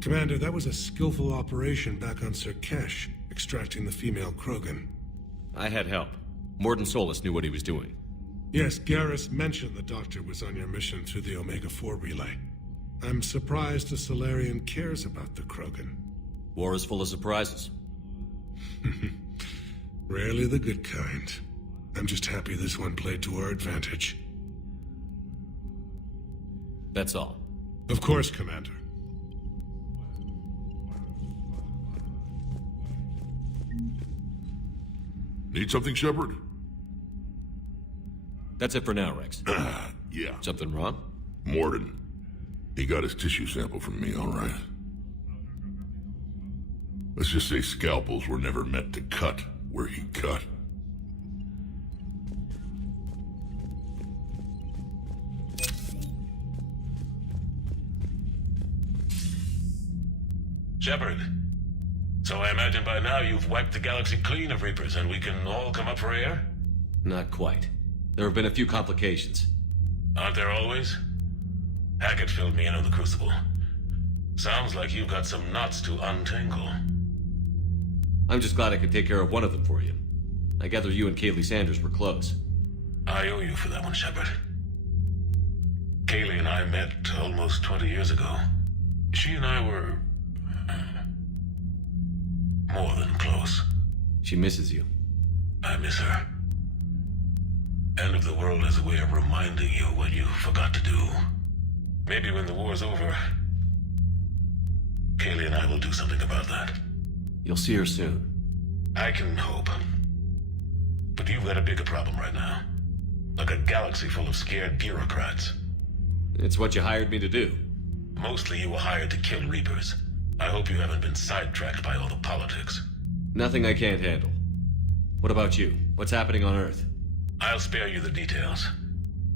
Commander, that was a skillful operation back on Sirkesh, extracting the female Krogan. I had help. Morden Solus knew what he was doing. Yes, Garrus mentioned the Doctor was on your mission through the Omega-4 relay. I'm surprised a Solarian cares about the Krogan. War is full of surprises. Rarely the good kind. I'm just happy this one played to our advantage. That's all. Of course, Commander. Need something, Shepard? That's it for now, Rex. Yeah. Something wrong? Morden. He got his tissue sample from me, all right. Let's just say scalpels were never meant to cut where he cut. Shepard, so I imagine by now you've wiped the galaxy clean of Reapers and we can all come up for air? Not quite. There have been a few complications. Aren't there always? Hackett filled me in on the Crucible. Sounds like you've got some knots to untangle. I'm just glad I could take care of one of them for you. I gather you and Kaylee Sanders were close. I owe you for that one, Shepard. Kaylee and I met almost 20 years ago. She and I were... more than close. She misses you. I miss her. End of the world has a way of reminding you what you forgot to do. Maybe when the war's over, Kaylee and I will do something about that. You'll see her soon. I can hope. But you've got a bigger problem right now. Like a galaxy full of scared bureaucrats. It's what you hired me to do. Mostly you were hired to kill Reapers. I hope you haven't been sidetracked by all the politics. Nothing I can't handle. What about you? What's happening on Earth? I'll spare you the details.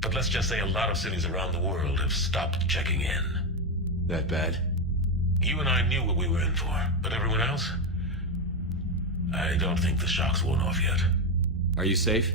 But let's just say a lot of cities around the world have stopped checking in. That bad? You and I knew what we were in for, but everyone else? I don't think the shock's worn off yet. Are you safe?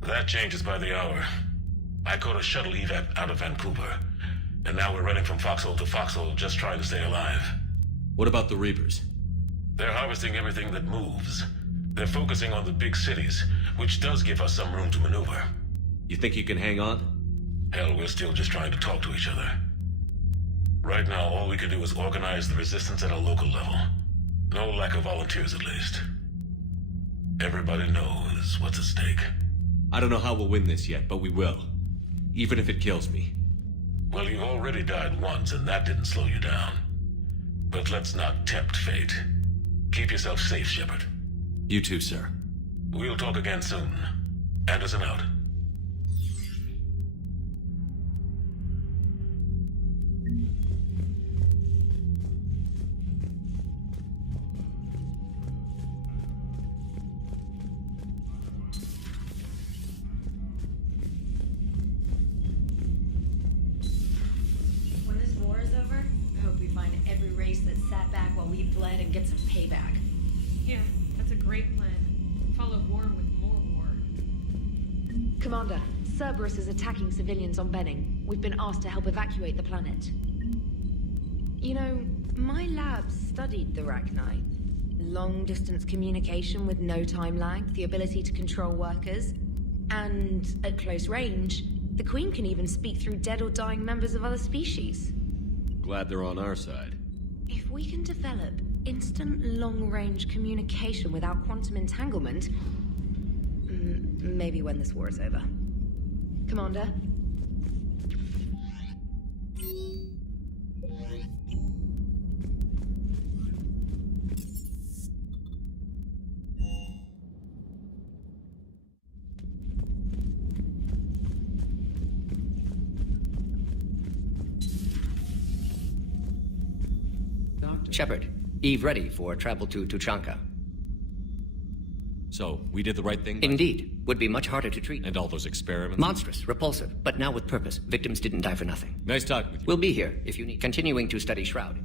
That changes by the hour. I caught a shuttle evac out of Vancouver, and now we're running from foxhole to foxhole just trying to stay alive. What about the Reapers? They're harvesting everything that moves. They're focusing on the big cities, which does give us some room to maneuver. You think you can hang on? Hell, we're still just trying to talk to each other. Right now, all we can do is organize the resistance at a local level. No lack of volunteers, at least. Everybody knows what's at stake. I don't know how we'll win this yet, but we will. Even if it kills me. Well, you've already died once, and that didn't slow you down. But let's not tempt fate. Keep yourself safe, Shepard. You too, sir. We'll talk again soon. Anderson out. When this war is over, I hope we find every race that sat back while we bled and get some payback. Yeah, that's a great plan. Follow war with more war. Commander, Cerberus is attacking civilians on Benning. We've been asked to help evacuate the planet. You know, my lab studied the Racknae. Long-distance communication with no time lag, the ability to control workers, and at close range, the Queen can even speak through dead or dying members of other species. Glad they're on our side. If we can develop instant long-range communication without quantum entanglement, maybe when this war is over. Commander? Shepard, Eve ready for travel to Tuchanka. So, we did the right thing? Indeed. Would be much harder to treat. And all those experiments? Monstrous, repulsive, but now with purpose. Victims didn't die for nothing. Nice talking with you. We'll be here if you need. Continuing to study Shroud.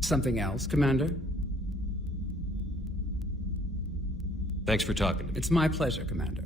Something else, Commander? Thanks for talking to me. It's my pleasure, Commander.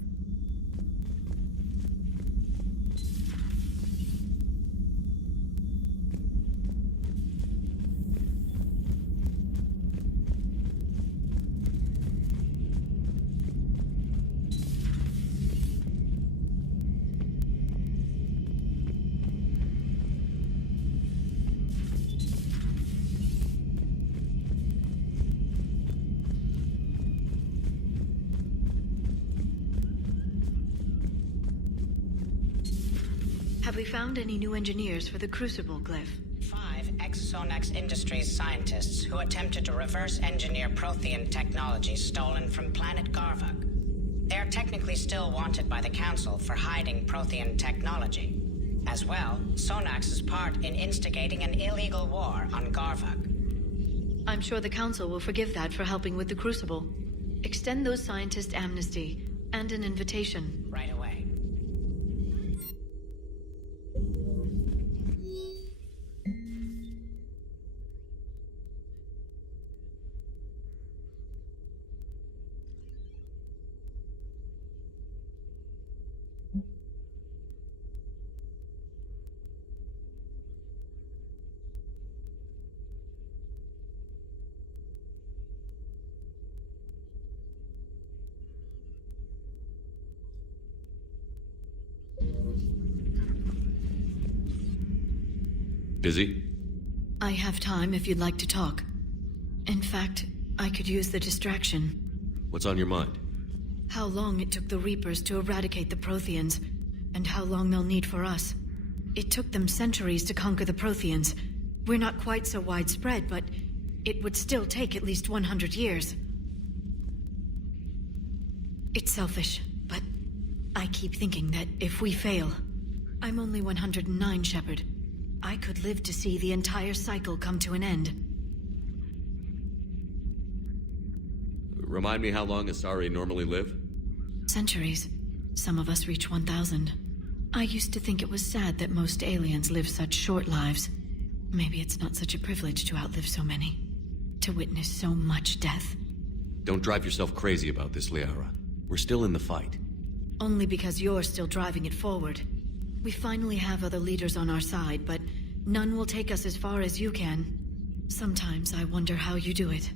Have we found any new engineers for the Crucible glyph? 5 ex-Sonax Industries scientists who attempted to reverse engineer Prothean technology stolen from planet Garvuk. They're technically still wanted by the Council for hiding Prothean technology. As well, Sonax's part in instigating an illegal war on Garvuk. I'm sure the Council will forgive that for helping with the Crucible. Extend those scientists amnesty and an invitation. Right away. Busy? I have time if you'd like to talk. In fact, I could use the distraction. What's on your mind? How long it took the Reapers to eradicate the Protheans, and how long they'll need for us. It took them centuries to conquer the Protheans. We're not quite so widespread, but it would still take at least 100 years. It's selfish, but I keep thinking that if we fail... I'm only 109, Shepard. I could live to see the entire cycle come to an end. Remind me how long Asari normally live? Centuries. Some of us reach 1,000. I used to think it was sad that most aliens live such short lives. Maybe it's not such a privilege to outlive so many. To witness so much death. Don't drive yourself crazy about this, Liara. We're still in the fight. Only because you're still driving it forward. We finally have other leaders on our side, but none will take us as far as you can. Sometimes I wonder how you do it.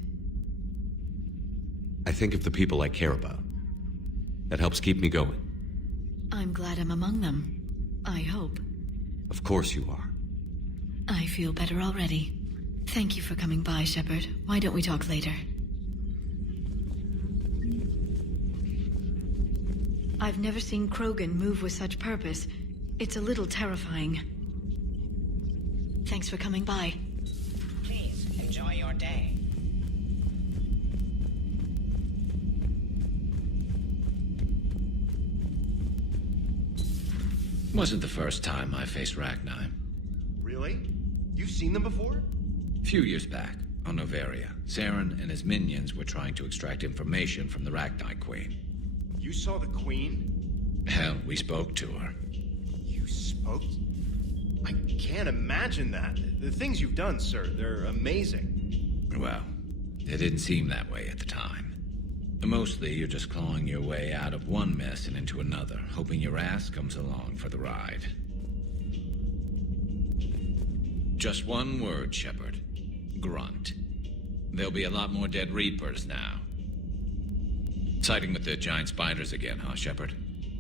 I think of the people I care about. That helps keep me going. I'm glad I'm among them. I hope. Of course you are. I feel better already. Thank you for coming by, Shepard. Why don't we talk later? I've never seen Krogan move with such purpose. It's a little terrifying. Thanks for coming by. Please, enjoy your day. Wasn't the first time I faced Racknaim. Really? You've seen them before? A few years back, on Noveria, Saren and his minions were trying to extract information from the Racknai Queen. You saw the Queen? Hell, we spoke to her. You spoke? I can't imagine that. The things you've done, sir, they're amazing. Well, it didn't seem that way at the time. Mostly, you're just clawing your way out of one mess and into another, hoping your ass comes along for the ride. Just one word, Shepard. Grunt. There'll be a lot more dead Reapers now. Siding with the giant spiders again, huh, Shepard?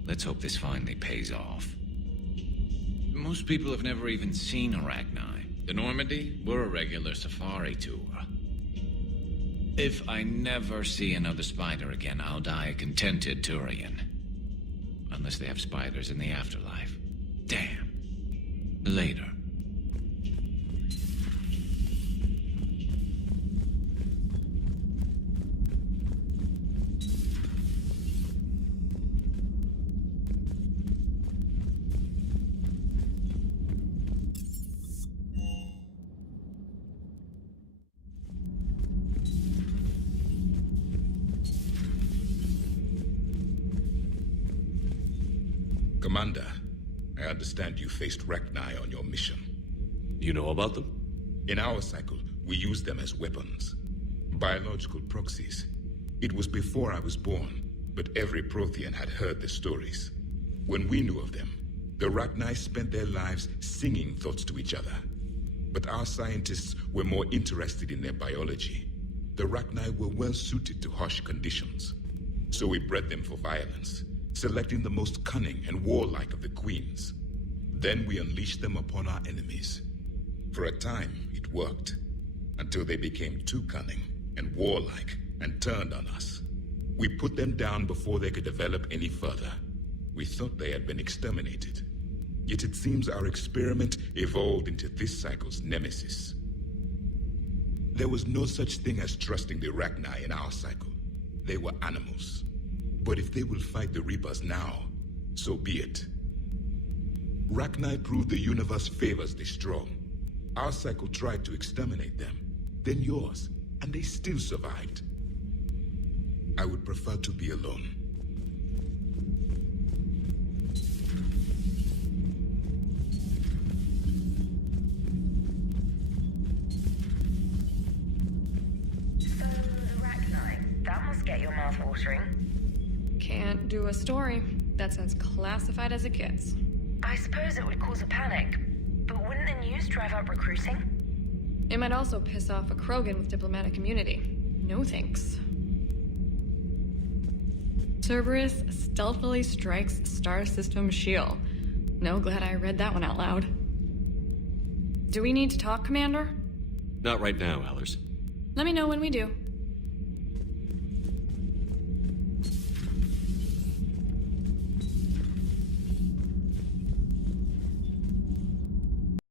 Let's hope this finally pays off. Most people have never even seen Arachnai. The Normandy, we're a regular safari tour. If I never see another spider again, I'll die a contented Turian. Unless they have spiders in the afterlife. Damn. Later. Commander, I understand you faced Racknai on your mission. You know about them? In our cycle, we use them as weapons. Biological proxies. It was before I was born, but every Prothean had heard the stories. When we knew of them, the Racknai spent their lives singing thoughts to each other. But our scientists were more interested in their biology. The Racknai were well suited to harsh conditions. So we bred them for violence, selecting the most cunning and warlike of the queens. Then we unleashed them upon our enemies. For a time, it worked, until they became too cunning and warlike and turned on us. We put them down before they could develop any further. We thought they had been exterminated. Yet it seems our experiment evolved into this cycle's nemesis. There was no such thing as trusting the Rakhnae in our cycle. They were animals. But if they will fight the Reapers now, so be it. Rakhnae proved the universe favors the strong. Our cycle tried to exterminate them, then yours, and they still survived. I would prefer to be alone. So, the Rakhnae, that must get your mouth watering. Can't do a story. That's as classified as it gets. I suppose it would cause a panic, but wouldn't the news drive up recruiting? It might also piss off a Krogan with diplomatic immunity. No thanks. Cerberus stealthily strikes Star System shield. No, glad I read that one out loud. Do we need to talk, Commander? Not right now, Allers. Let me know when we do.